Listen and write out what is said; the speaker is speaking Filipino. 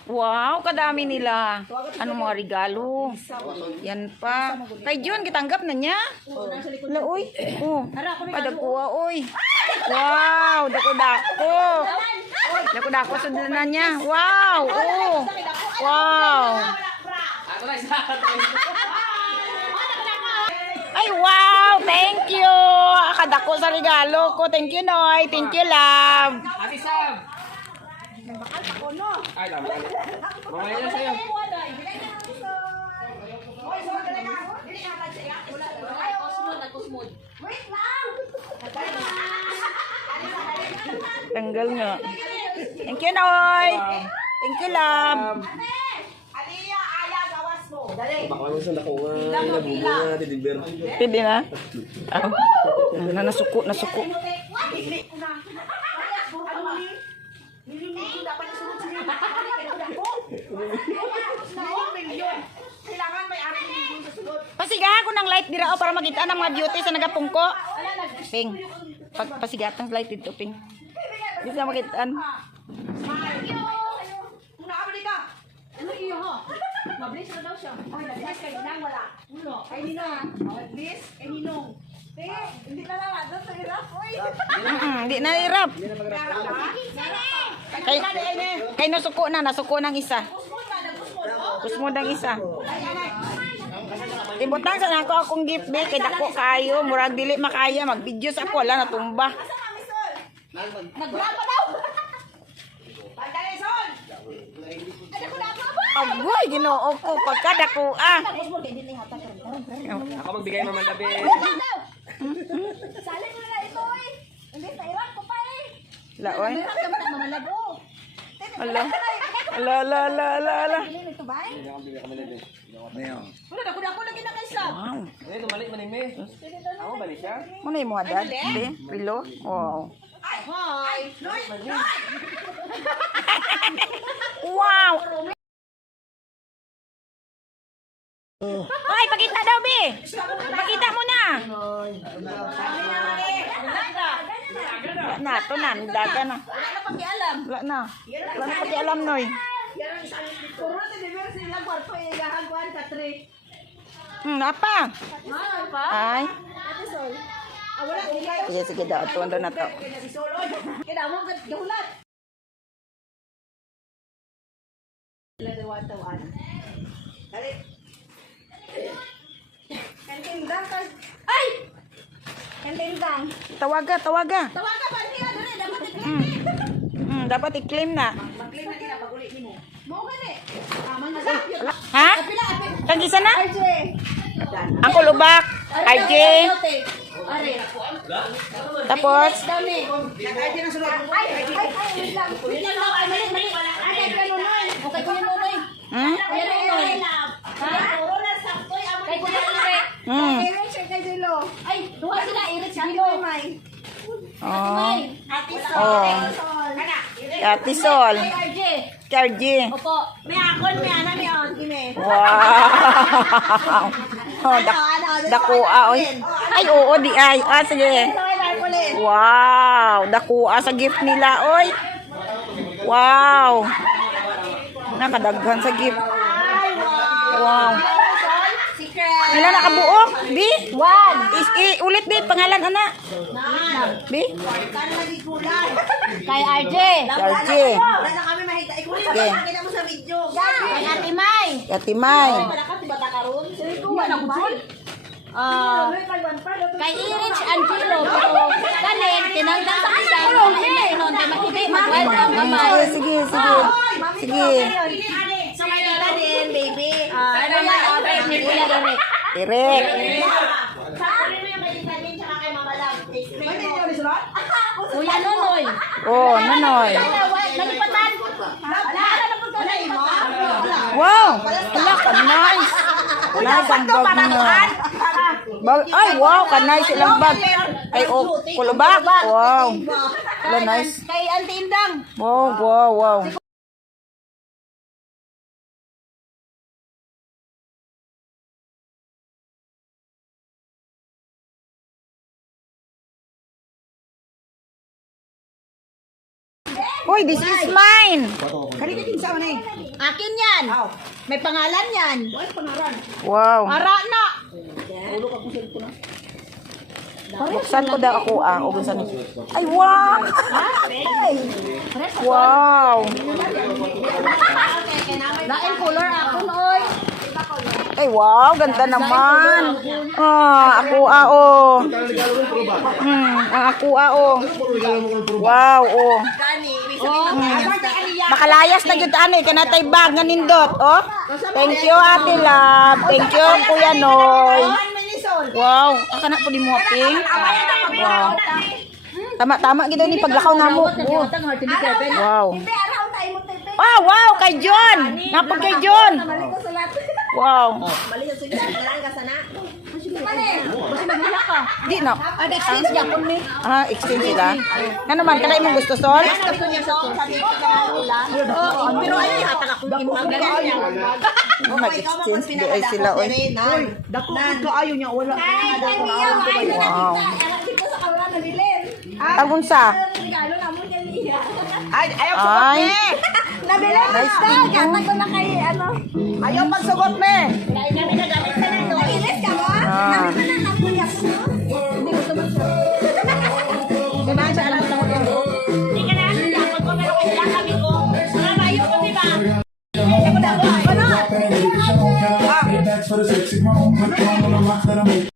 Wow, kadami nila. Ano mga regalo? Yan pa. Kay Jun, kitanggap na niya. Wala, uy. Oh, padagkuha, uy. Wow, dako-dako. Dako-dako sa dala niya. Wow, oh. Wow. Ay, wow. Thank you. Akadako sa regalo ko. Thank you, Noy. Thank you, love. Ate Sam! Ay, dami. Mamaya na sa'yo. Tanggal nga. Thank you, Noy. Thank you, love. Baka mo sa dako nga. Nabubo nga, titiber. Pwede na? Na nasuko, nasuko. Pasigahan ko ng light dira para makita ng mga beauty sa nagapungko. Ping. Pasigahan ng light dito, Ping. Dito na makitaan. Ano iyo ho? Mabilis na daw siya. Ay, nagbilis kay Ninang wala. Uno, kay Ninong. Mabilis kay Ninong. Hindi na lang doon sa hirap. Uy. Hindi na hirap. Kay nasuko ng isa. Kusmo ng isa. Ibutang sa nako akong gift be kay dako kayo, murag dili makaya mag-video sa ako wala natumba. Naggraba daw. Agoy, Ginoo ko pagkadako ah. Ako magbigay naman tabi. Sali mo na ito eh. Hindi sa hirap ko pa eh. Laoy. Mamalago. Ala. Ala. Ito ba eh? Ngayon. Wala na ko lagi na kay Sam. Wow. Eh, tumalit man yung me. Ako, balik siya. Ano yung mga dad? Be, pilo? Wow. Hi. Wow. Ay, pakita daw, Be. Pakita mo na. Wala na, ito na. Daga na. Wala na pakialam. Wala na. Wala na pakialam, Noy. Puro sa diverse sila kwarto eh gahaguan ka 3. Apa? Pa? Ay. Ate Sol. Wala di kayo. Sige daw. Tundo na to. Kaya mo gud gahulat. Sila daw Dali. Kantindang ka. Ay! Kantindang. Tawaga. Tawaga pa niya dali dapat i-claim. Dapat i-claim na. Mag-claim na kina pag uli nimo. Mo gani. Amang na. Ha? Kang isa na? RJ. Ako lubak. RJ. Are. Tapos? Dami. Nag-RJ na sulod. Ay, wait lang. Wait lang. Ay, mali. Ay, kay Nonoy. Okay, kuya Nonoy. Kuya Nonoy. Ha? Corona saktoy amo kay Kuya Nonoy. Kay Richard kay Jilo. Ay, duha sila Eric Jilo. Oh. Ate Oh. Ate Sol. Kay RJ. RJ. Opo. May akon, may ana, may auntie, may. Wow. Oh, dakua, oy. Ay, oo, di ay. Ah, sige. Wow. Dakua sa gift nila, oy. Wow. Nakadaghan sa gift. Wow. Secret. Ilan nakabuok? Bi? 1. Ulit, Bi. Pangalan, ana. Bi? Kano lagi kulang? Kay RJ. RJ. Wala na kami mahita. Ikulit Okay. pa kita mo sa video. Kay Ate May. Ate May. Wala ka tiba karon. Sili ko wala gudson. Kay Erich Angelo pero kanin tinanggal sa isa noon kay makita mag-welcome kamay. Sige. So kay Tita din baby. Ano na open ni Kuya Derek. Direk. Sa ano yung kay Tita din tsaka kay Mama Love. Kuya Nonoy. Oh, Nonoy. Nalipatan. Wala na po ka na imo. Wow. Wala ka, nice. Nice ang bag niya. Ay, wow, ka nice ilang bag. Ay, oh, kulubak. Wow. Wala, nice. Kay Auntie Indang. Wow. Uy, this is mine. Kanina din sa ni. Akin yan. May pangalan yan. Wow. Ara na. Buksan ko daw ako o buksan niyo. Ay, wow. Wow. Lain color ako noy. Ay, wow, ganda naman. Ako ako Wow, Makalayas na jud ani kanatay bag nga nindot, oh. Thank you, Ate Love. Thank you, Kuya Noy. Wow, aka na pud mo ping. Wow. Tama gid ni paglakaw namo. Wow. Wow, kay John. Napag kay John. Wow. Di na. Exchange niya kun ni. Exchange sila. Ano naman, kanay mong gusto, Sol? Gusto niya sa sabi ko na pero ay hatag akong imong ganyan. Mag-exchange di ay sila, oy. Dako ka ayo niya wala. Wow. Dito sa kamera na dilim. Tagun sa? Regalo na mo niya. Ay. Nabili na daw. Gatag ko na kay ano. Ayaw magsugot me. Dahil namin nagamit sa nito. Nailis ka mo? Namin na napulyas mo. Hindi ko sumasagot. Diba? Sa alam ko lang ito. Hindi ka na. Dapat ko pero kailangan kami ko. Mga bayo ko, diba? Ano? That's for the sexy mom.